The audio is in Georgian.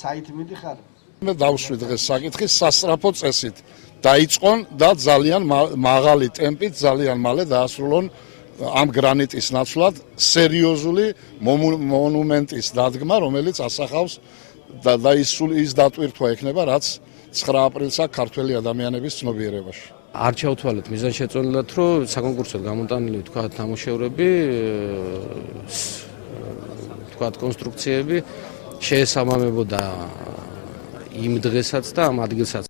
საით მიდიხარ? მე დავშვი დღეს საკითხი სასწრაფო წესით. დაიწყონ და ძალიან მაღალი ტემპით ძალიან მალე დაასრულონ ამ გრანიტის ნაცვლად სერიოზული მონუმენტის დადგმა, რომელიც ასახავს და ის დატვირთვა ექნება, რაც 9 აპრილს აქ ქართველი ადამიანების ცნობიერებაში. არ ჩავთვალეთ მიზანშეწონილად, რომ საკონკურსოდ გამოტანილი ნამუშევრები, კონსტრუქციები შეესაბამებოდა იმ დღესაც და ამ ადგილსაც,